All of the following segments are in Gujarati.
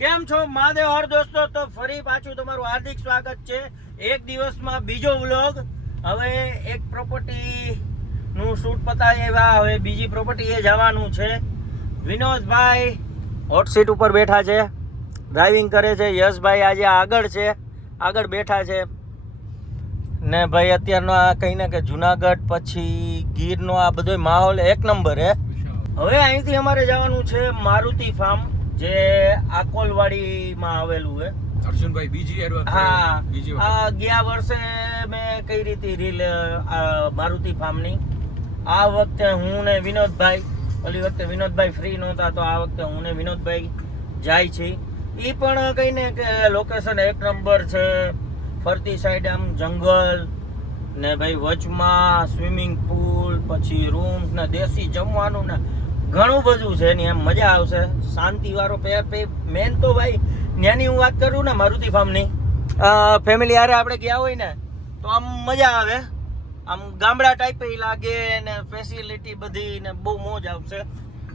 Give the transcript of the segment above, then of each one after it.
કેમ છો મહાદેવ હર દોસ્તો? તો ફરી પાછું તમારું હાર્દિક સ્વાગત છે એક દિવસમાં બીજો વ્લોગ. હવે એક પ્રોપર્ટી નું શૂટ પતાવ્યા, હવે બીજી પ્રોપર્ટી એ જવાનું છે. વિનોદભાઈ હોટ સીટ ઉપર બેઠા છે, ડ્રાઇવિંગ કરે છે. યશભાઈ આજે આગળ બેઠા છે ને ભાઈ અત્યારનો આ કહીને કે જુનાગઢ પછી ગીરનો આ બધો માહોલ એક નંબર હે. હવે અહીંથી અમારે જવાનું છે મારુતિ ફાર્મ, જે આકોલવાડીમાં આવેલું છે. અર્જુનભાઈ બીજી હા, આ ગયા વર્ષે મેં કઈ રીતે રીલ મારુતિ ફાર્મની. આ વખતે હું ને વિનોદભાઈ, ઓલી વખતે વિનોદભાઈ ફ્રી નહોતા તો આ વખતે હું ને વિનોદભાઈ જાય છે. એ પણ કહીને કે લોકેશન એક નંબર છે. ફરતી સાઈડ આમ જંગલ ને ભાઈ વચમાં સ્વિમિંગ પુલ, પછી રૂમ ને દેશી જમવાનું ને ઘણું બધું છે ને. એમ મજા આવશે, શાંતિ વાળો મેન તો ભાઈ ત્યાંની હું વાત કરું ને મારુતિ ફાર્મની, ફેમિલી હારે આપણે ગયા હોય ને તો આમ મજા આવે. આમ ગામડા ટાઈપ લાગે ને ફેસિલિટી બધી ને બહુ મોજ આવશે.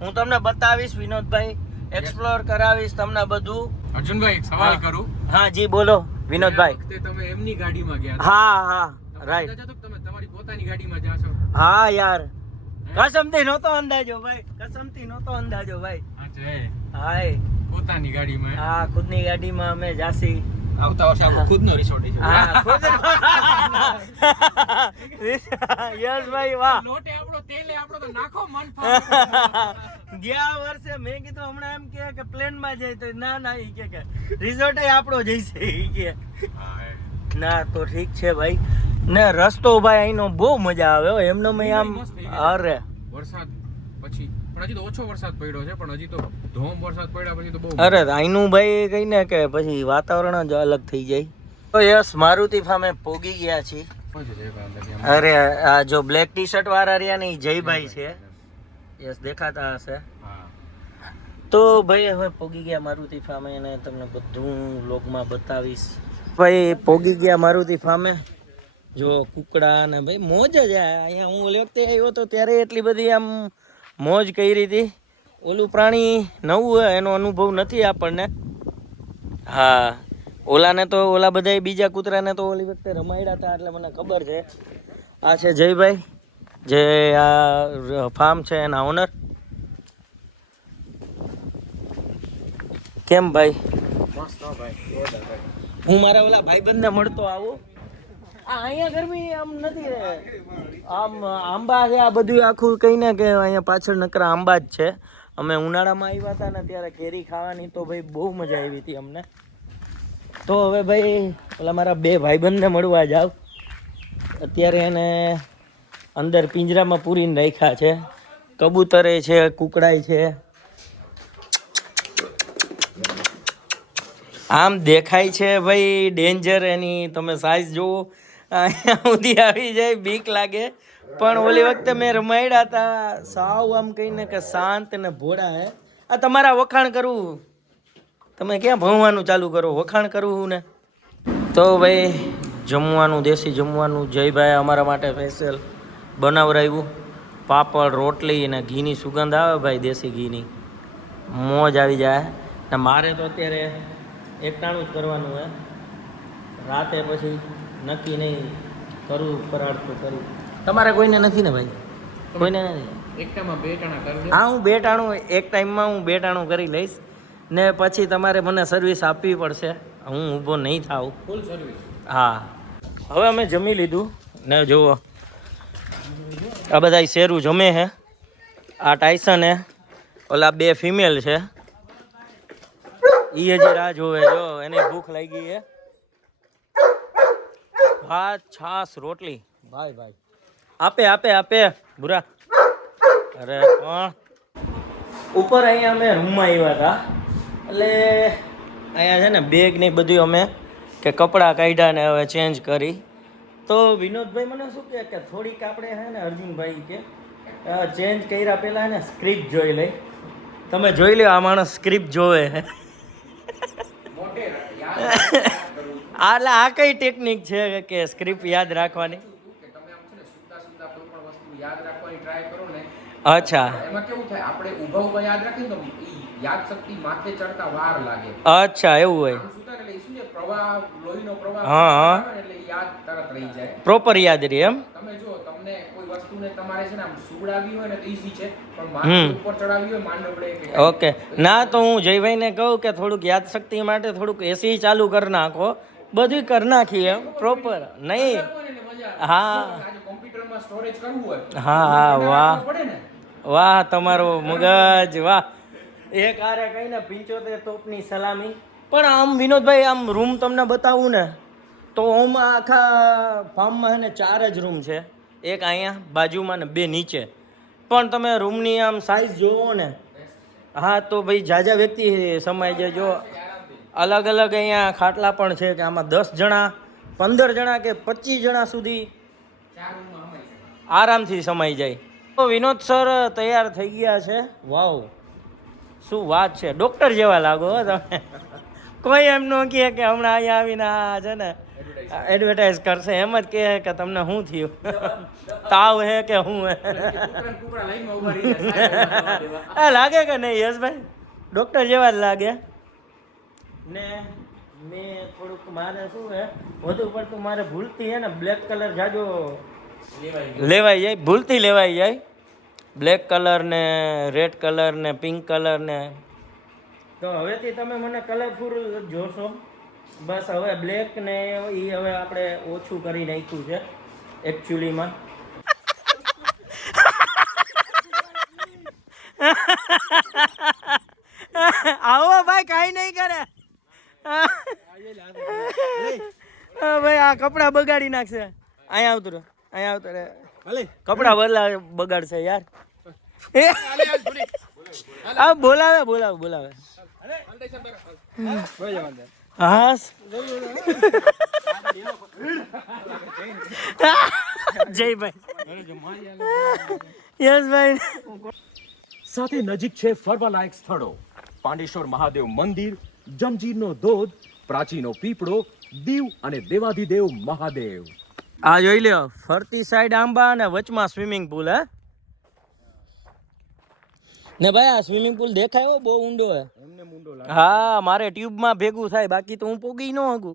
હું તમને બતાવીશ વિનોદભાઈ, એક્સપ્લોર કરાવીશ તમને બધું. અર્જુનભાઈ સવાલ કરું? હા જી બોલો વિનોદભાઈ. તમે એમની ગાડીમાં ગયા? હા રાઈટ. તમે તમારી પોતાની ગાડીમાં જાશો? હા યાર, કસમથી નહોતો અંદાજો ભાઈ, કસમથી નહોતો અંદાજો ભાઈ. હાય પોતાની ગાડીમાં? હા, ખુદની ગાડીમાં અમે જાસી. આવતા વર્ષે આપણો ખુદનો રિસોર્ટ છે. હા ખુદનો. યસ ભાઈ વાહ. લોટે આપણો, તેલે આપણો તો નાખો મન. ગયા વર્ષે મેં કીધું હમણાં એમ કે પ્લેન માં જાય તો ના ઈ કે રિસોર્ટ આપણો જઈશે ઈ કે. ના તો ઠીક છે ભાઈ. ને રસ્તો ભાઈ અહીંનો બહુ મજા આવે હો. એમનો મેં આમ અરે વરસાદ પછી પણ હજી તો ઓછો વરસાદ પડ્યો છે, પણ હજી તો ધોમ વરસાદ પડ્યા પછી તો બહુ અરે અહીંનું ભાઈ કહીને કે પછી વાતાવરણ જ અલગ થઈ જાય. તો યસ મારુતિ ફાર્મે પોગી ગયા છીએ. અરે આ જો બ્લેક ટી શર્ટ વાળા રહ્યા ને જયભાઈ છે. યસ દેખાતા હશે. તો ભાઈ હવે પોગી ગયા મારુતિ ફાર્મે અને તમને બધું વ્લોગમાં બતાવીશ. ભાઈ પોગી ગયા મારુતિ ફાર્મે. જો કુકડા ને ભાઈ મોજ જ. અહીંયા હું ઓલી વખતે આવ્યો તો ત્યારે એટલી બધી આમ મોજ કરી હતી. ઓલું પ્રાણી નવું હોય એનો અનુભવ નથી આપણને. હા, ઓલાને તો ઓલા બધા બીજા કૂતરાને તો ઓલી વખતે રમાડ્યા હતા એટલે મને ખબર છે. આ છે જયભાઈ, જે આ ફાર્મ છે એના ઓનર. કેમ ભાઈ? હું મારા ઓલા ભાઈબંધને મળતો આવું. અહીંયા ગરમી આમ નથી રે, આમ આંબા છે આ બધું આખું કહીને કે અહીંયા પાછળ નકરા આંબા જ છે. અમે ઉનાળામાં આવ્યા હતા ને ત્યારે કેરી ખાવાની તો ભાઈ બહુ મજા આવી હતી અમને. તો હવે ભાઈ ઓલા મારા બે ભાઈબંધને મળવા જાવ. અત્યારે એને અંદર પિંજરામાં પૂરીને રાખ્યા છે. કબૂતરે છે, કુકડાય છે. આમ દેખાય છે ભાઈ ડેન્જર. એની તમે સાઈઝ જુઓ, અહીંયા સુધી આવી જાય, બીક લાગે. પણ ઓલી વખતે મેં રમાડ્યા હતા સાવ આમ કહીને કે શાંત ને ભોળા હે. આ તમારા વખાણ કરવું, તમે ક્યાં ભણવાનું ચાલુ કરો, વખાણ કરવું ને. તો ભાઈ જમવાનું, દેશી જમવાનું જયભાઈ અમારા માટે સ્પેશિયલ બનાવરાવ્યું. પાપડ, રોટલી અને ઘીની સુગંધ આવે ભાઈ, દેશી ઘીની મોજ આવી જાય. ને મારે તો અત્યારે એકટાણું જ કરવાનું હે. રાતે પછી નક્કી નહીં કરું ફરાળ તો કરું. તમારે કોઈને નથી ને ભાઈ? કોઈને નથી. એક ટાઈમમાં બે ટાણા કરી. હા, હું બે ટાણું એક ટાઈમમાં હું બે ટાણું કરી લઈશ. ને પછી તમારે મને સર્વિસ આપવી પડશે, હું ઊભો નહીં થાવ. Full service. હા, હવે અમે જમી લીધું ને જુઓ આ બધા શેરું જમે છે. આ ટાઈસન હે, ઓલા બે ફિમેલ છે. એ હજી રાહ જોવે. જો એને ભૂખ લાગી છે. ભાત, છાસ, રોટલી ભાઈ ભાઈ આપે બુરા. અરે પણ ઉપર અહીંયા અમે રૂમમાં આવ્યા હતા એટલે અહીંયા છે ને બેગ ને બધું અમે કે કપડાં કાઢ્યા ને હવે ચેન્જ કરી. તો વિનોદભાઈ મને શું કહે કે થોડીક આપણે છે ને અર્જુનભાઈ કે ચેન્જ કર્યા પહેલાં ને સ્ક્રિપ્ટ જોઈ લઈ. તમે જોઈ લો, આ માણસ સ્ક્રિપ્ટ જોવે. એટલે આ કઈ ટેકનિક છે કે સ્ક્રિપ્ટ યાદ રાખવાની? યાદ રાખવાની ટ્રાય કરો ને. અચ્છા, એમાં કેવું થાય, આપણે ઊભા યાદ રાખીને તો યાદશક્તિ માથે ચડતા વાર લાગે. અચ્છા એવું હોય. આમ સુતા એટલે શું છે પ્રવાહ, લોહીનો પ્રવાહ હા, હા. આવે ને એટલે યાદ તરત રહી જાય. પ્રોપર યાદ રહે એમ. તમે જો તમને કોઈ વસ્તુને તમારે છે ને આમ સુવડાવી હોય ને તો ઈઝી છે, પણ માથે ઉપર ચડાવી હોય માંડવડે કે ઓકે. ના તો હું જયભાઈને કહું કે થોડુંક યાદશક્તિ માટે થોડુંક એસી ચાલુ કરી નાખો, બધું કરી નાખીએ પ્રોપર. નહીં. હા આજે કોમ્પ્યુટરમાં સ્ટોરેજ કરવું હોય હા હા વાહ પડે ને. વાહ તમારો મગજ વાહ. એક આરે કહીને 75 તોપની સલામી. પણ આમ વિનોદભાઈ આમ રૂમ તમને બતાવું ને તો આમાં આખા ફાર્મમાં છે ને 4 જ રૂમ છે. એક અહીંયા બાજુમાં ને 2 નીચે. પણ તમે રૂમની આમ સાઈઝ જોવો ને, હા તો ભાઈ જાજા વ્યક્તિ સમાઈ જાય. જો અલગ અલગ અહીંયા ખાટલા પણ છે કે આમાં 10 જણા 15 જણા કે 25 જણા સુધી આરામથી સમાઈ જાય. તો વિનોદ સર તૈયાર થઈ ગયા છે. વાવ શું વાત છે, ડોક્ટર જેવા લાગો હો તમે. કોઈ એમ ન કહે કે હમણાં અહીંયા આવીને આ છે ને એડવર્ટાઇઝ કરશે, એમ જ કહે કે તમને શું થયું, તાવ હે કે શું હે. લાગે કે નહીં યશભાઈ, ડોક્ટર જેવા જ લાગે ને. મેં થોડુંક મારે શું હે વધુ પડતું મારે ભૂલતી હે ને બ્લેક કલર જાજો લેવાઈ જાય, ભૂલતી લેવાઈ જાય. બ્લેક કલર ને રેડ કલર ને પિંક કલર ને. તો હવેથી તમે મને કલરફુલ જોશો. બસ હવે બ્લેક ને એ હવે આપણે ઓછું કરી નાખ્યું છે એકચ્યુઅલીમાં. આવો ભાઈ કાંઈ નહીં કરે. ભાઈ આ કપડા બગાડી નાખશે. અહીંયા આવતું રે, અહીંયા આવતું રે. કપડા બગાડશે યાર. આ બોલાવે બોલાવે બોલાવે. હા જયભાઈ યશભાઈ સાથે નજીક છે ફરવાલાયક સ્થળો: પાંડેશ્વર મહાદેવ મંદિર, જમજીરનો ધોધ, પ્રાચીનો પીપળો, દીવ અને દેવાધિદેવ મહાદેવ. આ જોઈ લ્યો, ફરતી સાઈડ આંબા અને વચમાં સ્વિમિંગ પુલ. હે ને ભાઈ આ સ્વિમિંગ પુલ દેખાય બહુ ઊંડો હે. હા મારે ટ્યુબમાં ભેગું થાય, બાકી તો હું પોગી ન શકું.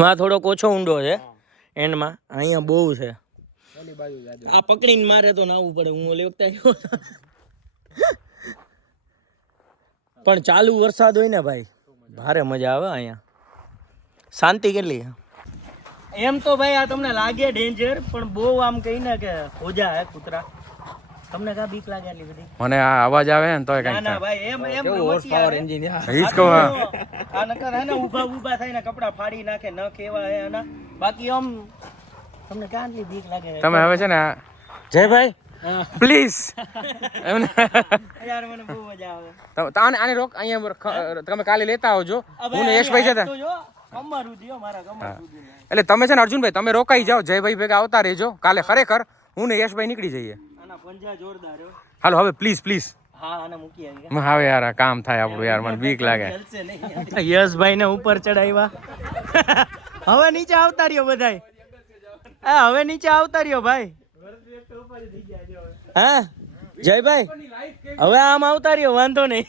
માં થોડોક ઓછો ઊંડો છે એન્ડમાં, અહીંયા બહુ છે. આ પકડીને મારે તો નાવું પડે. હું ઓલી વખતે આવ્યો હતો. પણ ચાલુ વરસાદ હોય ને ભાઈ ભારે મજા આવે અહીંયા. શાંતિ કેટલી એમ તો ભાઈ આ તમને લાગે ડેન્જર, પણ બહુ આમ કહીને કે ખોજા હે કૂતરા. તમને કા બીક લાગે એટલી બધી? મને આ અવાજ આવે ને તોય ના કઈ ના ભાઈ એમ હોર્સ પાવર એન્જિન ઈ જ કહું. આ નકર હે ને ઊભા થાય ને કપડા ફાડી નાખે ન કેવા હે આના. બાકી આમ તમને કાંટલી બીક લાગે? તમે હવે છે ને જયભાઈ પ્લીઝ યાર મને બહુ મજા આવે. આને રોક અહીંયા તમે કાલે લેતા આવજો. હું ને યશભાઈ છે એટલે તમે છે ને અર્જુનભાઈ તમે રોકાઈ જાઓ, જયભાઈ ભેગા આવતા રહેજો કાલે. ખરેખર હું ને યશભાઈ નીકળી જઈએ. હાલો હવે પ્લીઝ પ્લીઝ. હવે યાર આ કામ થાય આપણું યાર, મને બીક લાગે. યશભાઈ ને ઉપર ચડાવ્યા. હવે નીચે આવતા રહ્યો બધાય. હવે નીચે આવતા રહ્યો ભાઈ. હા જયભાઈ હવે આમ આવતા રહ્યો, વાંધો નહીં.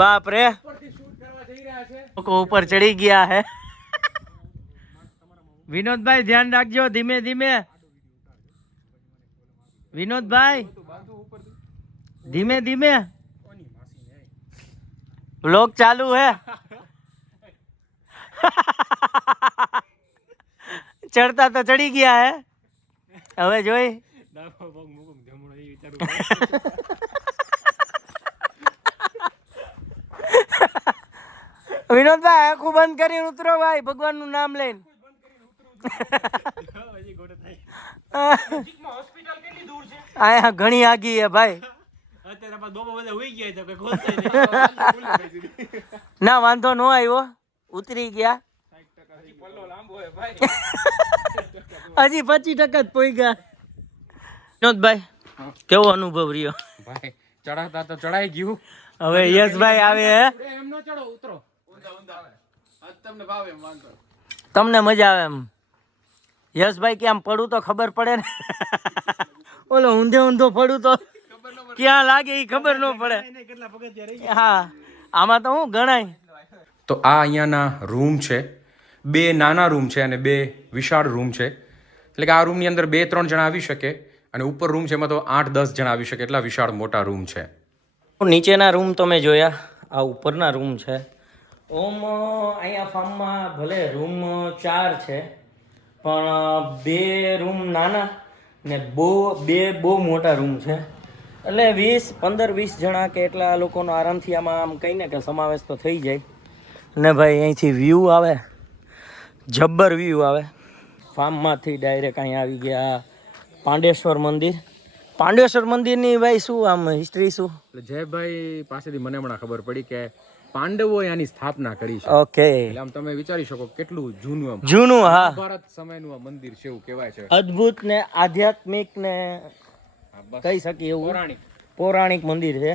બાપ રે લોકો ઉપર ચડી ગયા હે. વિનોદભાઈ ધ્યાન રાખજો, ધીમે ધીમે. વિનોદભાઈ ધીમે ધીમે. વ્લોગ ચાલુ હે. ચડતા તો ચડી ગયા હે. હવે જોઈ વિનોદભાઈ આખું બંધ કરીને ઉતરો ભાઈ, ભગવાન નું નામ લઈને. આયા ઘણી આગી હે ભાઈ. ના વાંધો ન આવ્યો, ઉતરી ગયા. હજી 25% જ પોઈ ગયા. વિનોદભાઈ કેવો અનુભવ રહ્યો? ભાઈ ચડાતા તો ચડાઈ ગયું. હવે યશભાઈ આવે હે. એમ નો ચડો, ઉતરો. તમને ભાવે એમ વાંધો. તમને મજા આવે એમ? યશભાઈ કે આમ પડું તો ખબર પડે ને ઓલો ઊંધો પડું તો ક્યાં લાગે એ ખબર ન પડે. હા આમાં તો હું ગણાય. તો આ અહીંયાના રૂમ છે. 2 નાના રૂમ છે અને 2 વિશાળ રૂમ છે. એટલે કે આ રૂમની અંદર 2-3 જણા આવી શકે અને ઉપર રૂમ છે એમાં તો 8-10 જણા આવી શકે એટલા વિશાળ મોટા રૂમ છે. નીચેના રૂમ તો મેં જોયા, આ ઉપરના રૂમ છે. અહીંયા ફાર્મમાં ભલે રૂમ 4 છે પણ 2 રૂમ નાના ને 2 બહુ મોટા રૂમ છે. એટલે 15-20 જણા કે એટલા લોકોનો આરામથી આમાં આમ કહીને કે સમાવેશ તો થઈ જાય. ને ભાઈ અહીંથી વ્યૂ આવે, જબ્બર વ્યૂ આવે. ફાર્મમાંથી ડાયરેક્ટ અહીંયા આવી ગયા પાંડેશ્વર મંદિર. પાંડેશ્વર મંદિરની ભાઈ શું આમ હિસ્ટ્રી શું? એટલે જયભાઈ પાસેથી મને હમણાં ખબર પડી કે પાંડવોએ આની સ્થાપના કરી છે. ઓકે, એટલે આમ તમે વિચારી શકો કેટલું જૂનું હા, ભારત સમયનું આ મંદિર છે એવું કહેવાય છે. અદ્ભુત ને આધ્યાત્મિક ને કહી શકીએ એવું પૌરાણિક મંદિર છે.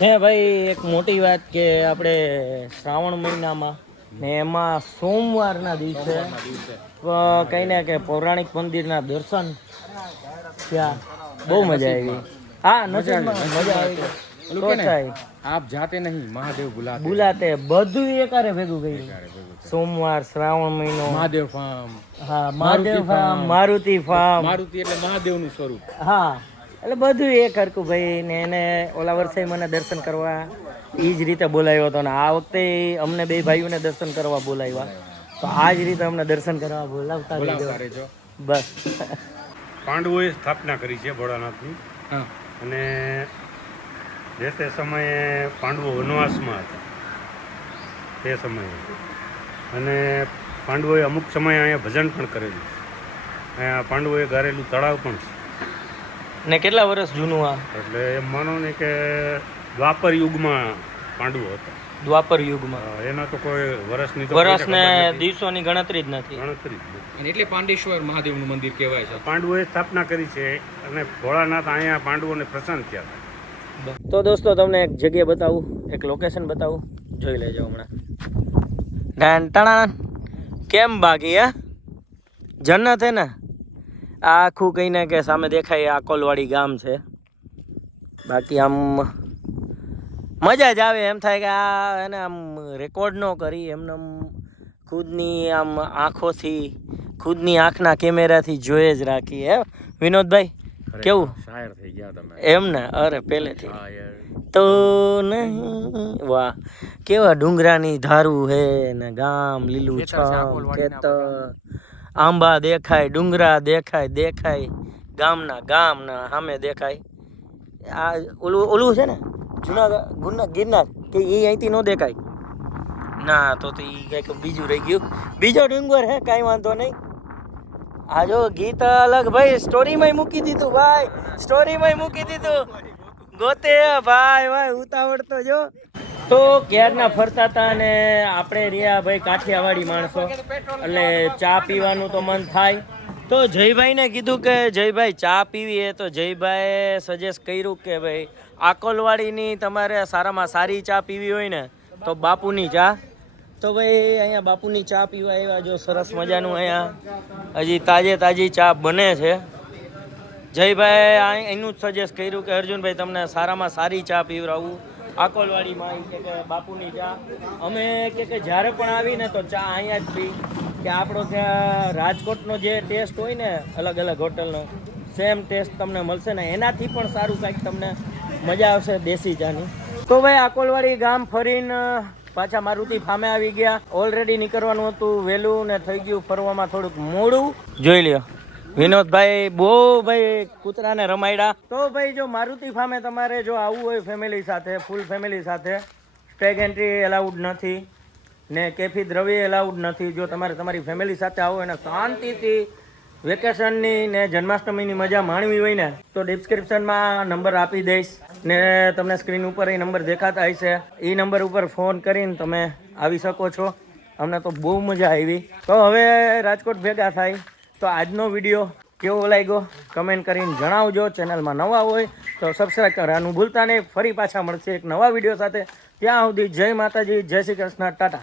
હે ભાઈ એક મોટી વાત કે આપણે શ્રાવણ મહિનામાં ને એમાં સોમવારના દિવસે કહીને કે પૌરાણિક મંદિરના દર્શન ત્યાં બહુ મજા આવી. હા નસીબમાં મજા આવી તો થાય. આપ જાતે નહીં મહાદેવ બુલાતે બધું એકારે ભેગું કર્યું. સોમવાર, શ્રાવણ મહિનો, મહાદેવ ફાર્મ. હા મહાદેવ ફાર્મ, મારુતિ ફાર્મ. મારુતિ એટલે મહાદેવનું સ્વરૂપ. હા એટલે બધું એ કરકું ભાઈ ને એને ઓલા વર્ષે મને દર્શન કરવા એ જ રીતે બોલાવ્યો હતો ને આ વખતે અમને 2 ભાઈઓને દર્શન કરવા બોલાવ્યા. તો આ જ રીતે અમને દર્શન કરવા બોલાવતા રહેજો બસ. પાંડવોએ સ્થાપના કરી છે ભોળાનાથની. અને જે તે સમયે પાંડવો વનવાસમાં હતા તે સમયે, અને પાંડવોએ અમુક સમયે અહીંયા ભજન પણ કરેલું. અહીંયા પાંડવોએ ગારેલું તળાવ પણ છે. ને કેટલા વર્ષ જૂનું આ? એટલે એમ માનો ને કે દ્વાપર યુગમાં પાંડવો હતા. દ્વાપર યુગમાં એના તો કોઈ વર્ષની વર્ષ ને દિવસોની ગણતરી જ નથી. એટલે પાંડેશ્વર મહાદેવનું મંદિર કહેવાય છે. પાંડવોએ સ્થાપના કરી છે અને ભોળાનાથ અહીંયા પાંડવોને પ્રસન્ન થયા હતા. તો દોસ્તો તમને એક જગ્યા બતાવું, એક લોકેશન બતાવું, જોઈ લેજો હમણાં. કેમ બાકી હે જન્નત હે ને. આ આખું કહીને કે સામે દેખાય આકોલવાડી ગામ છે. બાકી આમ મજા જ આવે એમ થાય કે આ એને આમ રેકોર્ડ ન કરી એમને આમ ખુદની આમ આંખોથી ખુદની આંખના કેમેરાથી જોઈએ જ રાખી. હે વિનોદભાઈ કેવું શાયર થઈ ગયા તમે એમ ને? અરે પહેલેથી તો નહીં. વાહ કેવા ડુંગરાની ધારું હે ને ગામ લીલું છમ, ખેતર, આંબા દેખાય, ડુંગરા દેખાય ગામના સામે દેખાય. આ ઓલું છે ને જૂના ગિરનાર કે એ અહીંથી ન દેખાય ના, તો એ કંઈક બીજું રહી ગયું. બીજો ડુંગર હે, કાંઈ વાંધો નહીં. આ જો ગીત અલગ ભાઈ સ્ટોરીમાં મૂકી દીધું ભાઈ, સ્ટોરીમાં મૂકી દીધું. ગોતે ભાઈ ઉતાવળ તો જો. તો ક્યારના ફરતા હતા ને આપણે રહ્યા ભાઈ કાઠિયાવાડી માણસો, એટલે ચા પીવાનું તો મન થાય. તો જયભાઈને કીધું કે જયભાઈ ચા પીવી એ તો જયભાઈએ સજેસ્ટ કર્યું કે ભાઈ આકોલવાડીની તમારે સારામાં સારી ચા પીવી હોય ને તો બાપુની ચા. તો ભાઈ અહીંયા બાપુની ચા પીવા આવ્યા. જો સરસ મજાનું અહીંયા હજી તાજી ચા બને છે. જયભાઈ એનું જ સજેસ્ટ કર્યું કે અર્જુનભાઈ તમને સારામાં સારી ચા પીવડાવું આકોલવાડીમાં. કે બાપુની ચા અમે કે જ્યારે પણ આવીને તો ચા અહીંયા જ પી. કે આપણો ત્યાં રાજકોટનો જે ટેસ્ટ હોય ને અલગ અલગ હોટલનો સેમ ટેસ્ટ તમને મળશે ને એનાથી પણ સારું કાંઈક તમને મજા આવશે દેશી ચાની. તો ભાઈ આકોલવાડી ગામ ફરીને પાછા મારુતિ ફામે આવી ગયા. ઓલરેડી નીકળવાનું હતું વહેલું ને થઈ ગયું ફરવામાં થોડુંક મોડું. જોઈ લ્યો વિનોદભાઈ બહુ ભાઈ કૂતરાને રમાડ્યા. તો ભાઈ જો મારુતિ ફામે તમારે જો આવવું હોય ફેમિલી સાથે, ફૂલ ફેમિલી સાથે, સ્ટેગ એન્ટ્રી એલાઉડ નથી ને કેફી દ્રવ્ય એલાઉડ નથી. જો તમારે તમારી ફેમિલી સાથે આવો અને શાંતિથી વેકેશનની ને જન્માષ્ટમીની મજા માણવી હોય ને તો ડિસ્ક્રિપ્શનમાં નંબર આપી દઈશ ને તમને સ્ક્રીન ઉપર એ નંબર દેખાતા હશે. એ નંબર ઉપર ફોન કરીને તમે આવી શકો છો. અમને તો બહુ મજા આવી. તો હવે રાજકોટ ભેગા થાય. તો આજનો વિડીયો કેવો લાગ્યો કમેન્ટ કરીને જણાવજો. ચેનલમાં નવા હોય તો સબસ્ક્રાઈબ કરવાનું ભૂલતા નહીં. ફરી પાછા મળશે એક નવા વિડીયો સાથે. ત્યાં સુધી જય માતાજી, જય શ્રી કૃષ્ણ, ટાટા.